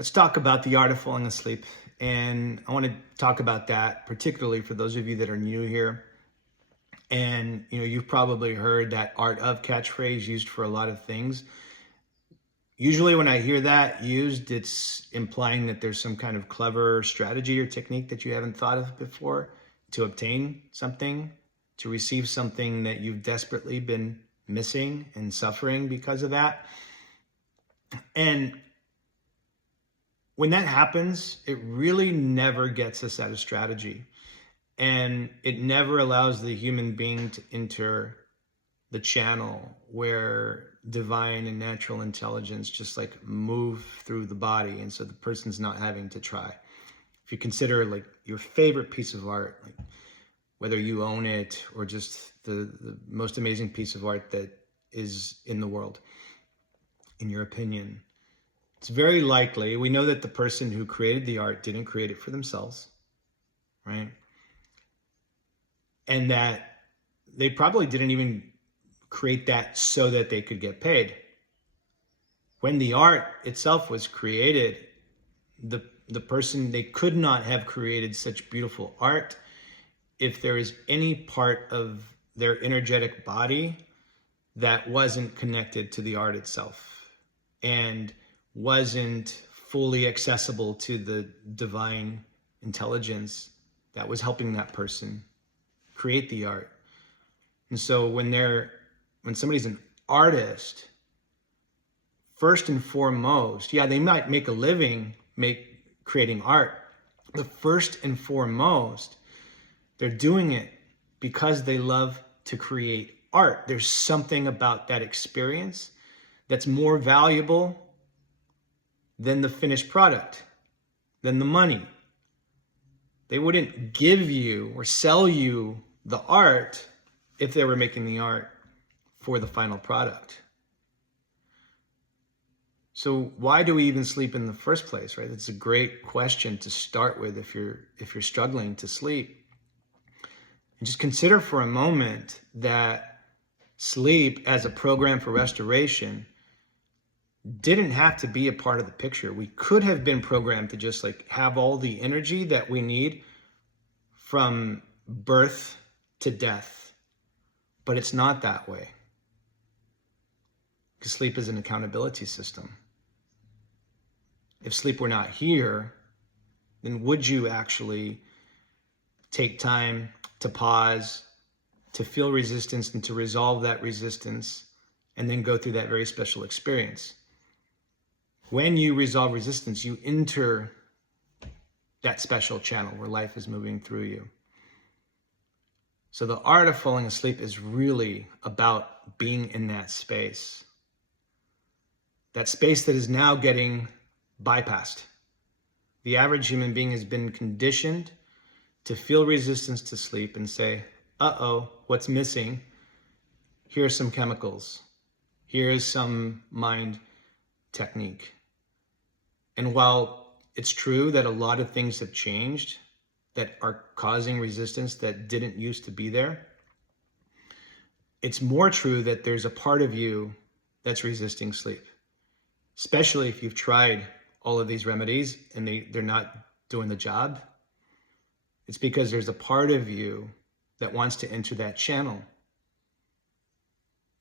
Let's talk about the art of falling asleep. And I want to talk about that particularly for those of you that are new here. And you've probably heard that art of catchphrase used for a lot of things. Usually when I hear that used, it's implying that there's some kind of clever strategy or technique that you haven't thought of before to obtain something, to receive something that you've desperately been missing and suffering because of that. And when that happens, it really never gets us out of strategy. And it never allows the human being to enter the channel where divine and natural intelligence just like move through the body. And so the person's not having to try. If you consider like your favorite piece of art, like whether you own it or just the most amazing piece of art that is in the world, in your opinion, it's very likely, we know that the person who created the art didn't create it for themselves, right? And that they probably didn't even create that so that they could get paid. When the art itself was created, the person, they could not have created such beautiful art if there is any part of their energetic body that wasn't connected to the art itself and wasn't fully accessible to the divine intelligence that was helping that person create the art. And so when somebody's an artist, first and foremost, yeah, they might make a living creating art, but first and foremost, they're doing it because they love to create art. There's something about that experience that's more valuable than the finished product, than the money. They wouldn't give you or sell you the art if they were making the art for the final product. So why do we even sleep in the first place, right? It's a great question to start with if you're struggling to sleep. And just consider for a moment that sleep as a program for restoration didn't have to be a part of the picture. We could have been programmed to just like have all the energy that we need from birth to death, but it's not that way. Because sleep is an accountability system. If sleep were not here, then would you actually take time to pause, to feel resistance and to resolve that resistance, and then go through that very special experience? When you resolve resistance, you enter that special channel where life is moving through you. So the art of falling asleep is really about being in that space. That space that is now getting bypassed. The average human being has been conditioned to feel resistance to sleep and say, uh-oh, what's missing? Here are some chemicals. Here is some mind technique. And while it's true that a lot of things have changed that are causing resistance that didn't used to be there, it's more true that there's a part of you that's resisting sleep. Especially if you've tried all of these remedies and they're not doing the job. It's because there's a part of you that wants to enter that channel.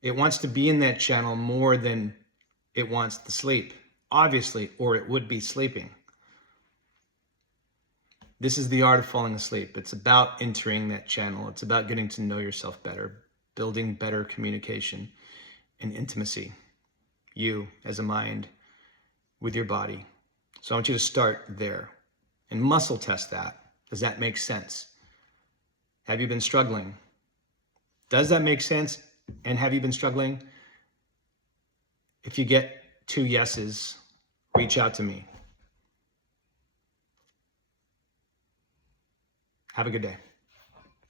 It wants to be in that channel more than it wants to sleep, obviously, or it would be sleeping. This is the art of falling asleep. It's about entering that channel. It's about getting to know yourself better, building better communication and intimacy. You as a mind with your body. So I want you to start there and muscle test that. Does that make sense? Have you been struggling? Does that make sense? And have you been struggling? If you get 2 yeses, reach out to me. Have a good day.